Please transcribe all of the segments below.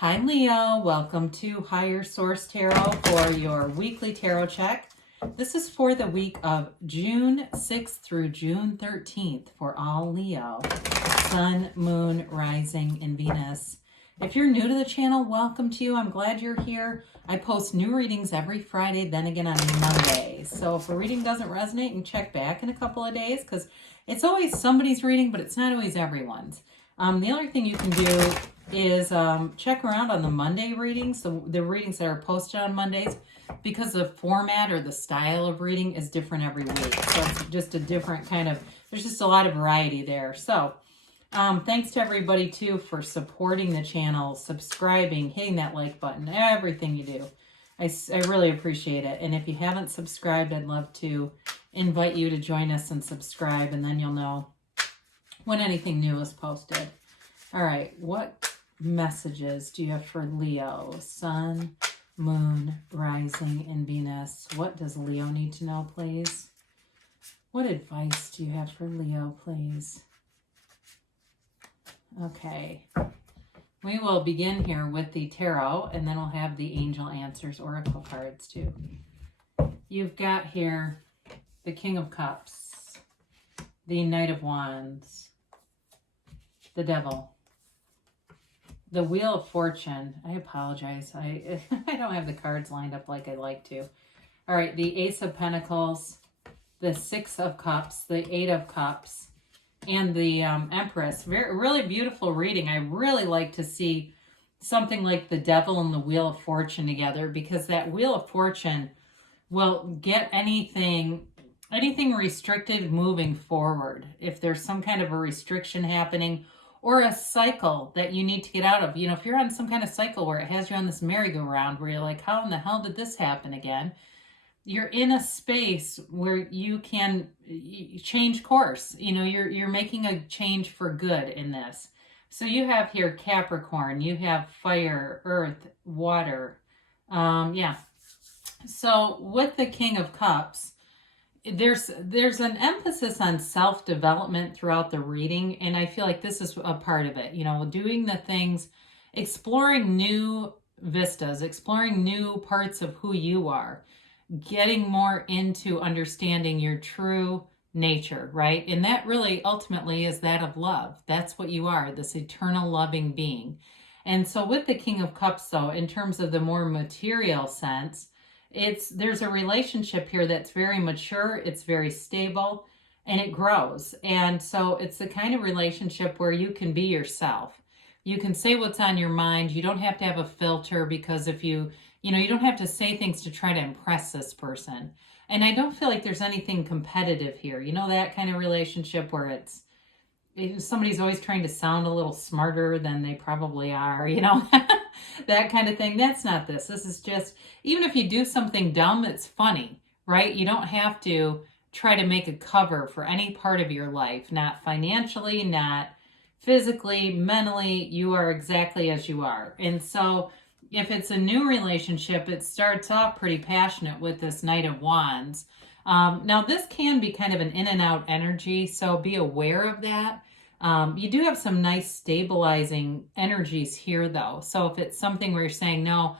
Hi Leo, welcome to Higher Source Tarot for your weekly tarot check. This is for the week of June 6th through June 13th for all Leo, Sun, Moon, Rising, and Venus. If you're new to the channel, welcome to you. I'm glad you're here. I post new readings every Friday, then again on Mondays. So if a reading doesn't resonate, you can check back in a couple of days because it's always somebody's reading, but it's not always everyone's. The other thing you can do is check around on the Monday readings, the readings that are posted on Mondays, because the format or the style of reading is different every week. So it's just a different kind of, there's just a lot of variety there. So thanks to everybody too for supporting the channel, subscribing, hitting that like button, everything you do. I really appreciate it. And if you haven't subscribed, I'd love to invite you to join us and subscribe, and then you'll know when anything new is posted. All right, what messages do you have for Leo? Sun, Moon, Rising, and Venus. What does Leo need to know, please? What advice do you have for Leo, please? Okay, we will begin here with the tarot, and then we'll have the Angel Answers Oracle cards too. You've got here the King of Cups, the Knight of Wands, the Devil, the Wheel of Fortune. I apologize. I don't have the cards lined up like I like to. All right, the Ace of Pentacles, the Six of Cups, the Eight of Cups, and the Empress. Really beautiful reading. I really like to see something like the Devil and the Wheel of Fortune together, because that Wheel of Fortune will get anything restricted moving forward. If there's some kind of a restriction happening, or a cycle that you need to get out of. You know, if you're on some kind of cycle where it has you on this merry-go-round where you're like, how in the hell did this happen again? You're in a space where you can change course. You know, you're making a change for good in this. So you have here Capricorn, you have fire, earth, water. Yeah. So with the King of Cups, there's an emphasis on self-development throughout the reading, and I feel like this is a part of it. You know, doing the things, exploring new vistas, exploring new parts of who you are, getting more into understanding your true nature, right? And that really ultimately is that of love. That's what you are, this eternal loving being. And so with the King of Cups, though, in terms of the more material sense, there's a relationship here that's very mature, it's very stable, and it grows. And so it's the kind of relationship where you can be yourself. You can say what's on your mind. You don't have to have a filter, because if you don't have to say things to try to impress this person. And I don't feel like there's anything competitive here. You know, that kind of relationship where somebody's always trying to sound a little smarter than they probably are, you know, that kind of thing. That's not this. This is just, even if you do something dumb, it's funny, right? You don't have to try to make a cover for any part of your life, not financially, not physically, mentally. You are exactly as you are. And so if it's a new relationship, it starts off pretty passionate with this Knight of Wands. Now, this can be kind of an in and out energy, so be aware of that. You do have some nice stabilizing energies here, though. So if it's something where you're saying, no,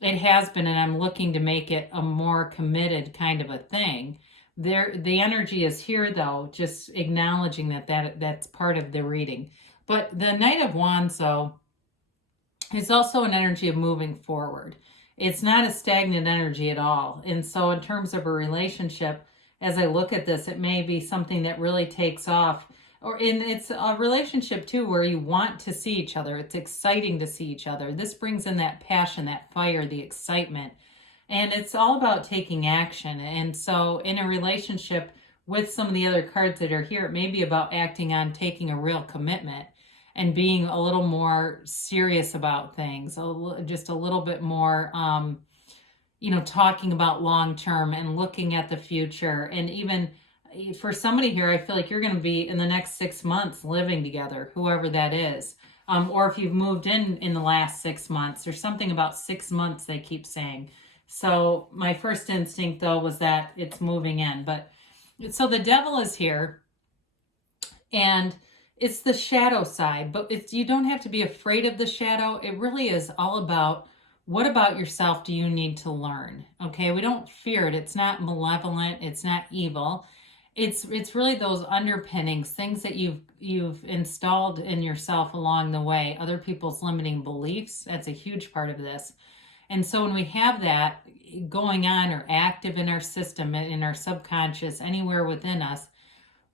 it has been, and I'm looking to make it a more committed kind of a thing, the energy is here, though, just acknowledging that's part of the reading. But the Knight of Wands, though, is also an energy of moving forward. It's not a stagnant energy at all. And so in terms of a relationship, as I look at this, it may be something that really takes off. And it's a relationship too where you want to see each other. It's exciting to see each other. This brings in that passion, that fire, the excitement. And it's all about taking action. And so in a relationship with some of the other cards that are here, it may be about acting on taking a real commitment and being a little more serious about things, just a little bit more, talking about long-term and looking at the future. And even for somebody here, I feel like you're going to be in the next 6 months living together, whoever that is. Or if you've moved in the last 6 months, there's something about 6 months they keep saying. So my first instinct, though, was that it's moving in. But so the Devil is here, and it's the shadow side, but you don't have to be afraid of the shadow. It really is all about, what about yourself do you need to learn? Okay, we don't fear it. It's not malevolent. It's not evil. It's really those underpinnings, things that you've installed in yourself along the way, other people's limiting beliefs. That's a huge part of this. And so when we have that going on or active in our system, in our subconscious, anywhere within us,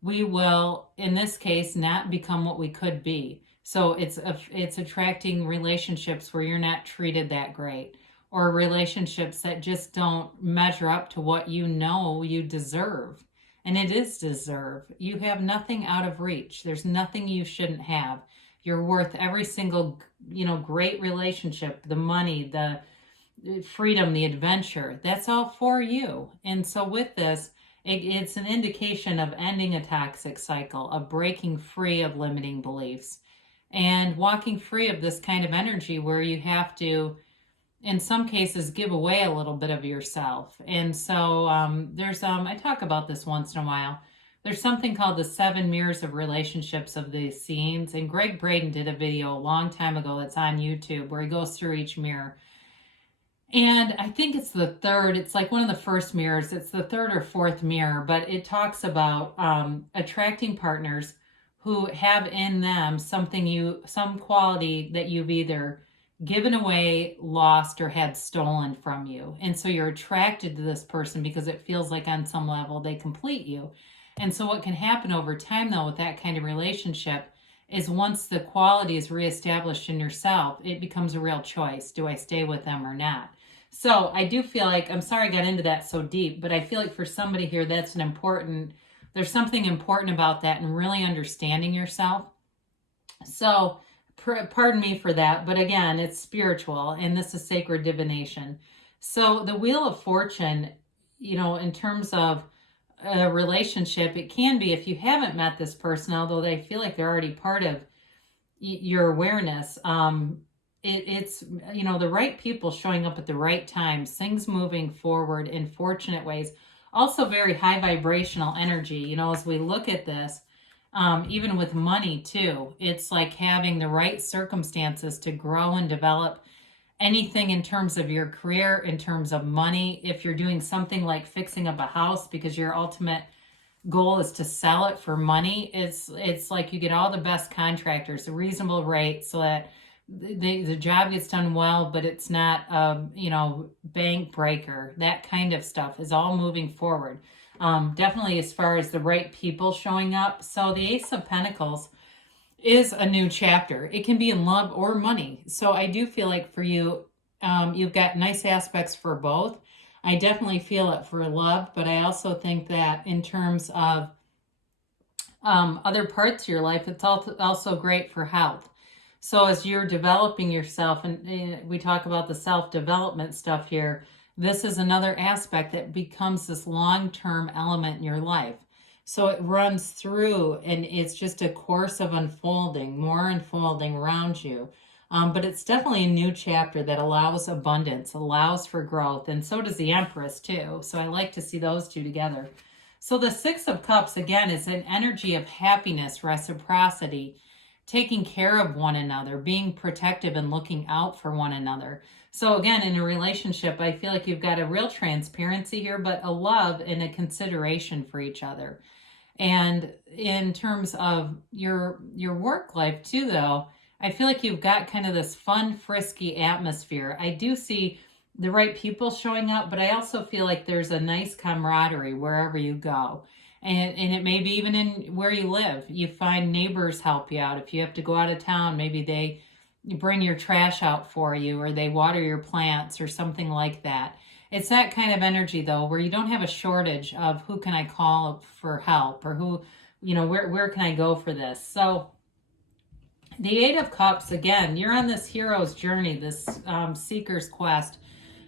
we will, in this case, not become what we could be. So it's attracting relationships where you're not treated that great, or relationships that just don't measure up to what you know you deserve. And it is deserve. You have nothing out of reach. There's nothing you shouldn't have. You're worth every single, great relationship, the money, the freedom, the adventure. That's all for you. And so with this, it's an indication of ending a toxic cycle, of breaking free of limiting beliefs, and walking free of this kind of energy where you have to, in some cases, give away a little bit of yourself. And so I talk about this once in a while. There's something called the 7 mirrors of relationships of the scenes. And Greg Braden did a video a long time ago that's on YouTube where he goes through each mirror. And I think it's the third, it's like one of the first mirrors, it's the third or fourth mirror, but it talks about attracting partners who have in them some quality that you've either given away, lost, or had stolen from you. And so you're attracted to this person because it feels like on some level they complete you. And so what can happen over time, though, with that kind of relationship is once the quality is reestablished in yourself, it becomes a real choice. Do I stay with them or not? So I do feel like, I'm sorry I got into that so deep, but I feel like for somebody here, there's something important about that and really understanding yourself. So pardon me for that, but again, it's spiritual and this is sacred divination. So the Wheel of Fortune, in terms of a relationship, it can be, if you haven't met this person, although they feel like they're already part of your awareness, it's the right people showing up at the right times, things moving forward in fortunate ways. Also very high vibrational energy. As we look at this, even with money too, it's like having the right circumstances to grow and develop anything in terms of your career, in terms of money. If you're doing something like fixing up a house because your ultimate goal is to sell it for money, it's like you get all the best contractors, a reasonable rate, so that the job gets done well, but it's not bank breaker. That kind of stuff is all moving forward. Definitely as far as the right people showing up. So the Ace of Pentacles is a new chapter. It can be in love or money. So I do feel like for you, you've got nice aspects for both. I definitely feel it for love, but I also think that in terms of other parts of your life, it's also great for health. So as you're developing yourself, and we talk about the self-development stuff here, this is another aspect that becomes this long-term element in your life. So it runs through, and it's just a course of unfolding, more unfolding around you. But it's definitely a new chapter that allows abundance, allows for growth, and so does the Empress too. So I like to see those two together. So the Six of Cups, again, is an energy of happiness, reciprocity, taking care of one another, being protective and looking out for one another. So again, in a relationship, I feel like you've got a real transparency here, but a love and a consideration for each other. And in terms of your work life too, though, I feel like you've got kind of this fun, frisky atmosphere. I do see the right people showing up, but I also feel like there's a nice camaraderie wherever you go. And it may be even in where you live. You find neighbors help you out. If you have to go out of town, maybe they bring your trash out for you, or they water your plants or something like that. It's that kind of energy, though, where you don't have a shortage of who can I call for help, or who, where can I go for this? So the Eight of Cups, again, you're on this hero's journey, this seeker's quest.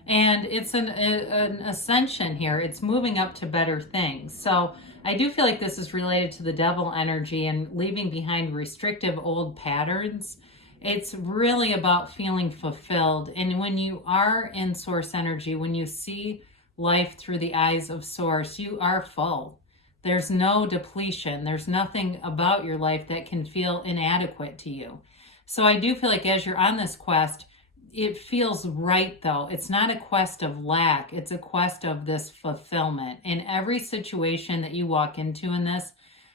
And it's an ascension here. It's moving up to better things. So I do feel like this is related to the devil energy and leaving behind restrictive old patterns. It's really about feeling fulfilled. And when you are in source energy, when you see life through the eyes of source, you are full. There's no depletion. There's nothing about your life that can feel inadequate to you. So I do feel like as you're on this quest, it feels right though. It's not a quest of lack. It's a quest of this fulfillment. In every situation that you walk into in this,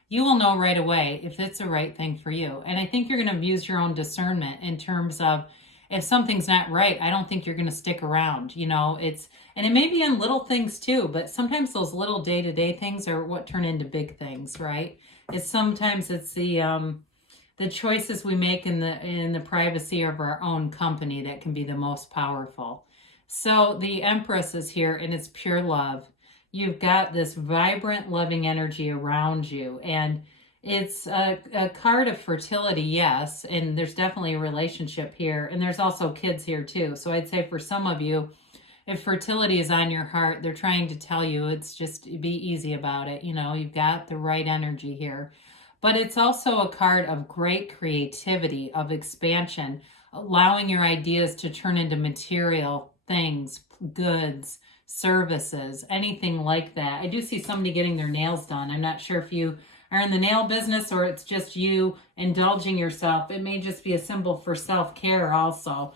you will know right away if it's the right thing for you. And I think you're going to use your own discernment in terms of if something's not right, I don't think you're going to stick around. And it may be in little things too, but sometimes those little day-to-day things are what turn into big things, right? Sometimes it's the choices we make in the privacy of our own company that can be the most powerful. So the Empress is here and it's pure love. You've got this vibrant, loving energy around you, and it's a card of fertility, yes, and there's definitely a relationship here, and there's also kids here too. So I'd say for some of you, if fertility is on your heart, they're trying to tell you it's just be easy about it. You've got the right energy here. But it's also a card of great creativity, of expansion, allowing your ideas to turn into material things, goods, services, anything like that. I do see somebody getting their nails done. I'm not sure if you are in the nail business or it's just you indulging yourself. It may just be a symbol for self-care also.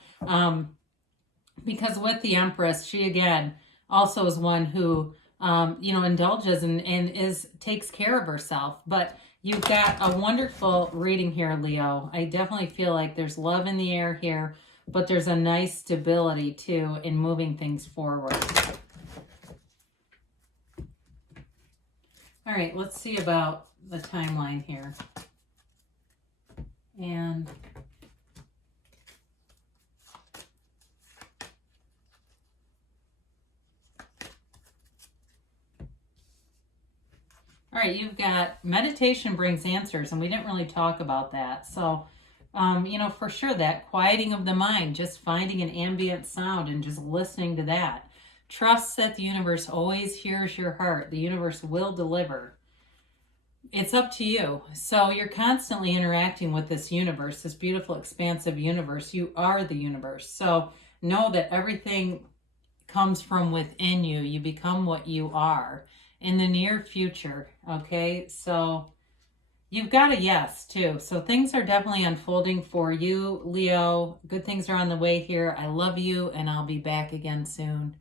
Because with the Empress, she again also is one who indulges and takes care of herself. But you've got a wonderful reading here, Leo. I definitely feel like there's love in the air here, but there's a nice stability too in moving things forward. All right, let's see about the timeline here. And all right, you've got meditation brings answers, and we didn't really talk about that. So, for sure, that quieting of the mind, just finding an ambient sound and just listening to that. Trust that the universe always hears your heart. The universe will deliver. It's up to you. So you're constantly interacting with this universe, this beautiful, expansive universe. You are the universe. So know that everything comes from within you. You become what you are in the near future. Okay, so you've got a yes too. So things are definitely unfolding for you, Leo. Good things are on the way here. I love you, and I'll be back again soon.